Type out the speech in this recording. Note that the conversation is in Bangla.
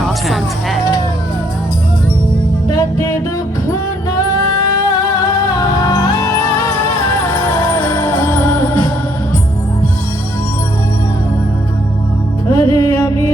awesome, awesome Tech. তাতে দুঃখ না আরে আমি